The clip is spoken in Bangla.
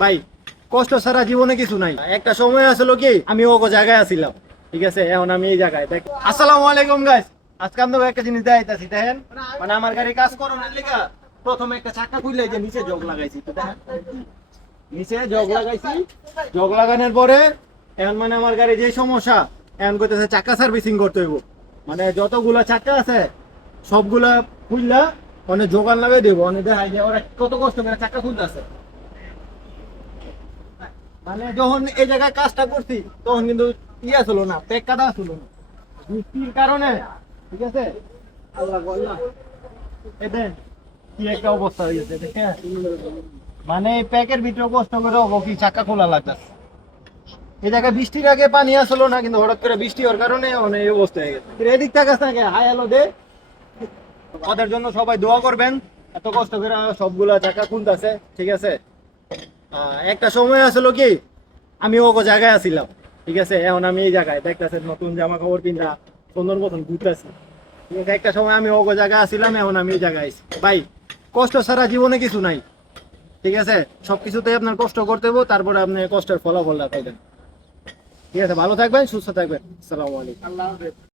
ভাই কষ্ট ছাড়া জীবনে কিছু নাই। একটা সময় আসলো কি আমি ও জায়গায় আছিলাম, ঠিক আছে, এখন আমি এই জায়গায় দেখ। আসসালামু আলাইকুম গাইস, আজকে আমি একটা জিনিস দেখাইতাছি। দেখেন, মানে আমার গাড়ি কাজ করানোর লিগা প্রথমে একটা চাকা খুলে যে নিচে জগ লাগাইছি, তো দেখেন নিচে জগ লাগাইছি। জগ লাগানোর পরে এখন মানে আমার গাড়ি যে সমস্যা, এখন করতেছে চাকা সার্ভিসিং করতে হইব। মানে যতগুলা চাকা আছে সবগুলা খুললা মানে যোগান লাগাই দেবো। মানে দেখাই যে ওরা কত কষ্ট করে চাকা খুলতেছে। মানে যখন এই জায়গায় কাজটা করছি তখন কিন্তু ইয়া ছিল না, পেক কাটা ছিল না বৃষ্টির কারণে, ঠিক আছে। আল্লাহ গো আল্লাহ, এদের কি একটা অবস্থা হয়েছে দেখেন। মানে এই প্যাকের ভিতরে কষ্ট করে কি চাকা খোলা লাগতেছে। এই জায়গায় বৃষ্টির আগে পানি আসলো না, কিন্তু হঠাৎ করে বৃষ্টি হওয়ার কারণে অনেক এই অবস্থা হয়ে গেছে। এদিক থেকে থাকে হাই হ্যালো দে, ওদের জন্য সবাই দোয়া করবেন। এত কষ্ট করে সবগুলা চাকা খুলতেছে, ঠিক আছে। একটা সময় আসলো কি আমি ও জায়গায় আছিলাম, ঠিক আছে, এখন আমি এই জায়গায় দেখতেছেন নতুন জামা কাপড় পিন্ধা সুন্দর মতন ঘুরতেছি, ঠিক আছে। একটা সময় আমি ও জায়গায় আছিলাম, এখন আমি এই জায়গায় আছি। ভাই কষ্ট ছাড়া জীবনে কিছু নাই, ঠিক আছে। সবকিছুতেই আপনার কষ্ট করতে হবে, তারপরে আপনি কষ্টের ফলাফলটা পাইবেন, ঠিক আছে। ভালো থাকবেন, সুস্থ থাকবেন। আসসালামু আলাইকুম।